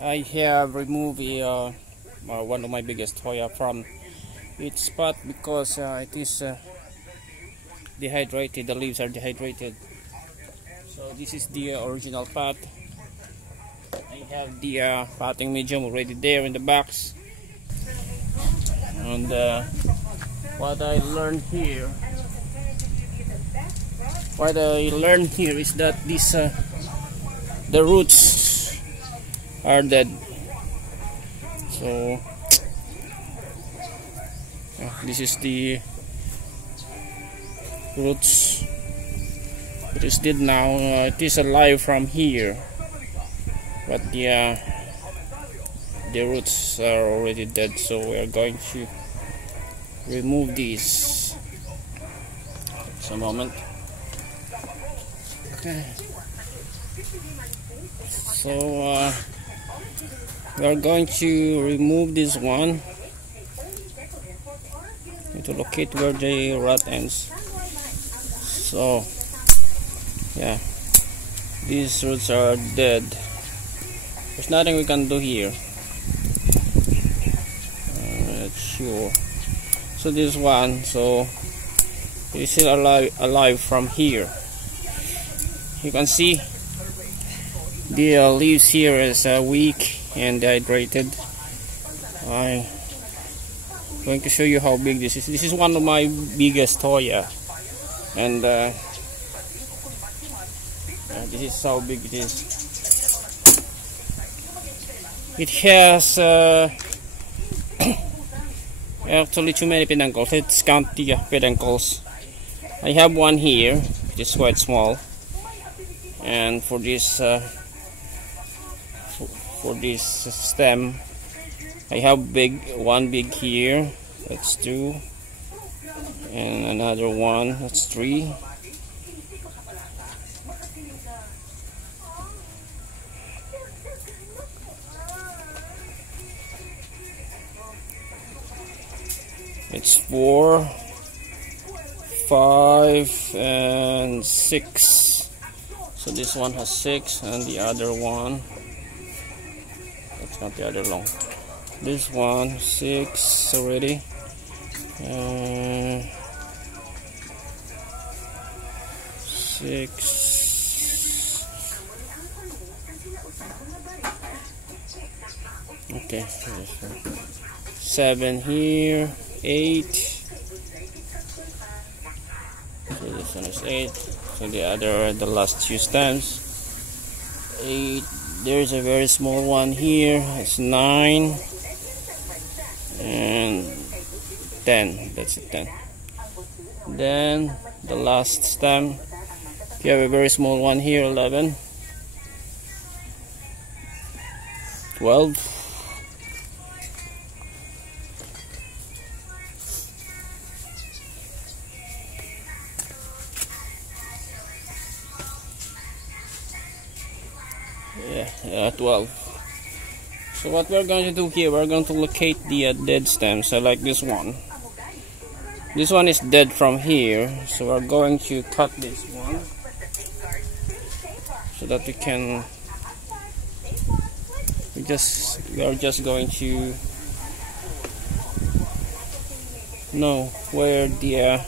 I have removed one of my biggest Hoya from its spot because it is dehydrated. The leaves are dehydrated. So this is the original pot. I have the potting medium already there in the box. And what I learned here is that this the roots are dead. So this is the roots. It is dead now. It is alive from here, but the roots are already dead. So we are going to remove these. Just a moment. Okay. So we are going to remove this one to locate where the rot ends. So yeah, these roots are dead. There's nothing we can do here. Not sure. So this one, so it is still alive from here. You can see the leaves here is weak and dehydrated. I'm going to show you how big this is. This is one of my biggest Hoya, and this is how big it is. It has actually too many peduncles. Let's count the peduncles. I have one here, which is quite small, and for this stem, I have one big here. That's 2, and another one. That's 3. It's 4, 5, and 6. So this one has 6, and the other one, that's not the other long. This one 6 already. 6. Okay. 7 here. 8. So this one is 8. So the last 2 stems. 8. There's a very small one here. It's 9 and 10. That's it, 10. Then the last stem. You have a very small one here. 11, 12. Yeah, 12. So what we're going to do here, we're going to locate the dead stems. I like this one. This one is dead from here, so we're going to cut this one so that we can. We are just going to know where the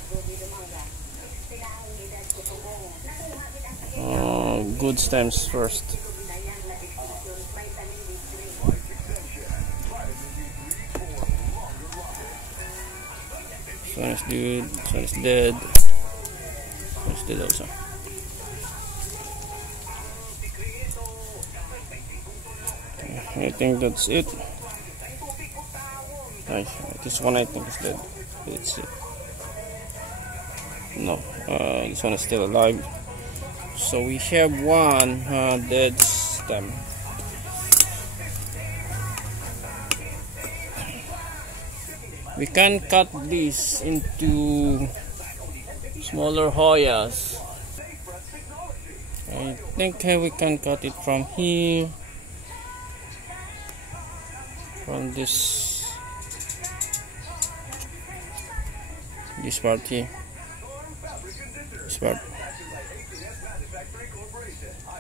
good stems first. This one is good, this one is dead. This one is dead also. Okay, I think that's it. This one I think is dead. That's it. No, this one is still alive. So we have one dead stem. We can cut this into smaller Hoyas. I think we can cut it from here, from this part here, this part.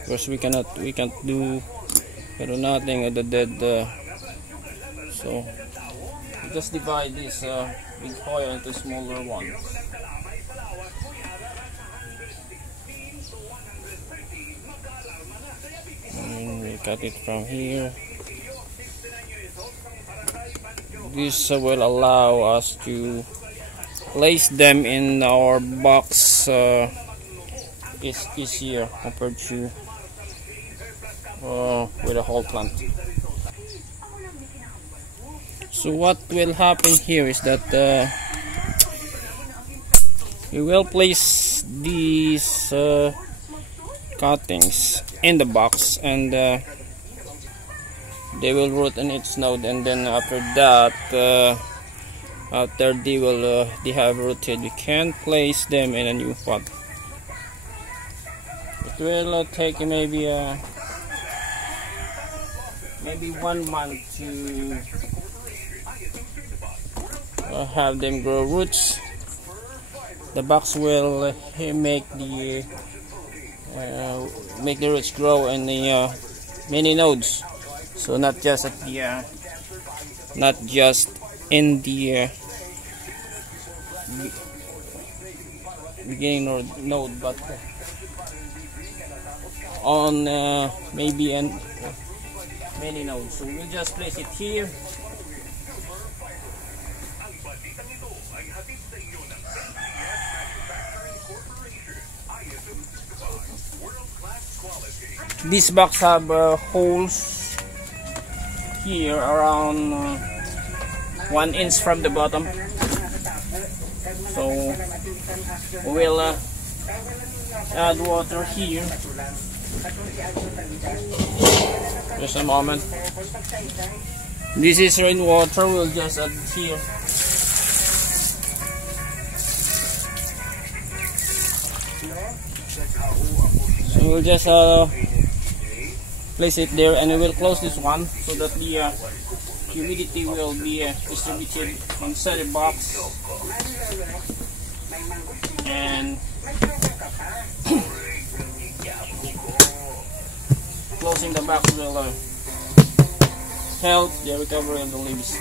Because we can't do pero nothing at the dead. So just divide this big Hoya into smaller ones. And we cut it from here. This will allow us to place them in our box. It's easier compared to with a whole plant. So what will happen here is that we will place these cuttings in the box, and they will root in its node, and then after that, after they have rooted, we can place them in a new pot. It will take maybe 1 month to have them grow roots. The box will make the roots grow in the many nodes. So not just at the beginning node, but on maybe in many nodes. So we'll just place it here. This box have holes here around 1 inch from the bottom. So we'll add water here. Just a moment. This is rainwater. We'll just add here. So we'll just place it there, and we will close this one so that the humidity will be distributed inside the box. And closing the box will help the recovery of the leaves.